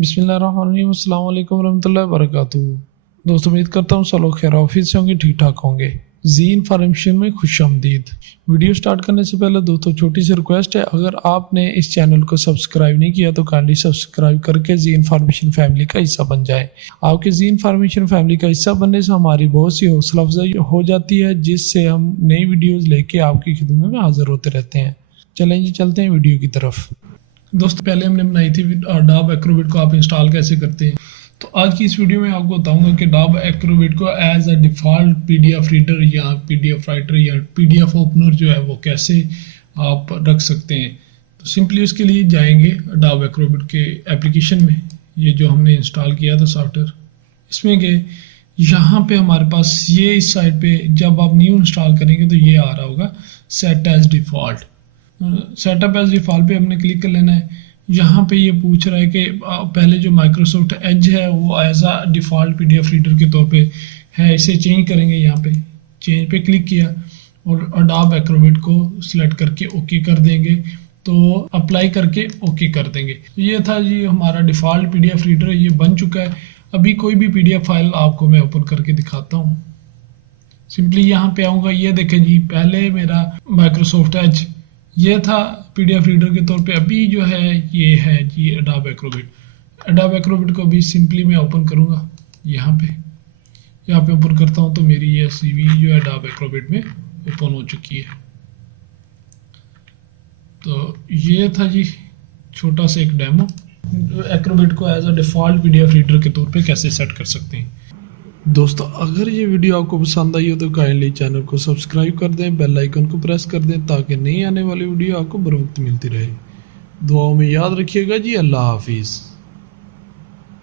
बिस्मिल्लाहिर्रहमानिर्रहीम, अस्सलाम वालेकुम रहमतुल्लाहि व बरकातुहू। दोस्तों, उम्मीद करता हूँ सब लोग खैर ऑफिस से होंगे, ठीक ठाक होंगे। जी इन्फॉर्मेशन में खुशामदीद। वीडियो स्टार्ट करने से पहले दोस्तों छोटी सी रिक्वेस्ट है, अगर आपने इस चैनल को सब्सक्राइब नहीं किया तो काइंडली सब्सक्राइब करके जी इन्फॉर्मेशन फैमिली का हिस्सा बन जाए। आपके जी इन्फॉर्मेशन फैमिली का हिस्सा बनने से हमारी बहुत सी हौसला अफजाई हो जाती है, जिससे हम नई वीडियोज़ लेके आपकी खिदमत में हाजिर होते रहते हैं। चलें जी, चलते हैं वीडियो की तरफ। दोस्तों, पहले हमने बनाई थी डाब एक्रोबिट को आप इंस्टॉल कैसे करते हैं। तो आज की इस वीडियो में आपको बताऊंगा कि डाब एक्रोबिट को as a default PDF reader या पीडीएफ राइटर या पीडीएफ ओपनर जो है वो कैसे आप रख सकते हैं। तो सिंपली उसके लिए जाएंगे डाब एक्रोबिट के एप्लीकेशन में, ये जो हमने इंस्टॉल किया था सॉफ्टवेयर, इसमें गए। यहाँ पे हमारे पास ये इस साइड पे जब आप न्यू इंस्टॉल करेंगे तो ये आ रहा होगा set as default. Setup as default पे हमने क्लिक कर लेना है। यहाँ पे ये पूछ रहा है कि पहले जो माइक्रोसॉफ्ट एज है वो एज आ डिफ़ॉल्ट पीडीएफ रीडर के तौर पे है, इसे चेंज करेंगे। यहाँ पे चेंज पे क्लिक किया और अडोब एक्रोबिट को सिलेक्ट करके ओके कर देंगे, तो अप्लाई करके ओके कर देंगे। ये था जी हमारा डिफ़ॉल्ट पीडीएफ रीडर, ये बन चुका है। अभी कोई भी पीडीएफ फाइल आपको मैं ओपन करके दिखाता हूँ। सिंपली यहाँ पे आऊँगा, ये देखें जी, पहले मेरा माइक्रोसॉफ्ट एज ये था पीडीएफ रीडर के तौर पे, अभी जो है ये है जी अडोब एक्रोबिट। अडोब एक्रोबिट को भी सिंपली मैं ओपन करूँगा। यहाँ पे ओपन करता हूँ तो मेरी ये सीवी जो है अडोब एक्रोबिट में ओपन हो चुकी है। तो ये था जी छोटा सा एक डेमो, एक्रोबिट को as a default PDF reader के तौर पे कैसे सेट कर सकते हैं। दोस्तों, अगर ये वीडियो आपको पसंद आई हो तो काइंडली चैनल को सब्सक्राइब कर दें, बेल आइकन को प्रेस कर दें ताकि नई आने वाली वीडियो आपको बर वक्त मिलती रहे। दुआओं में याद रखिएगा जी। अल्लाह हाफिज़।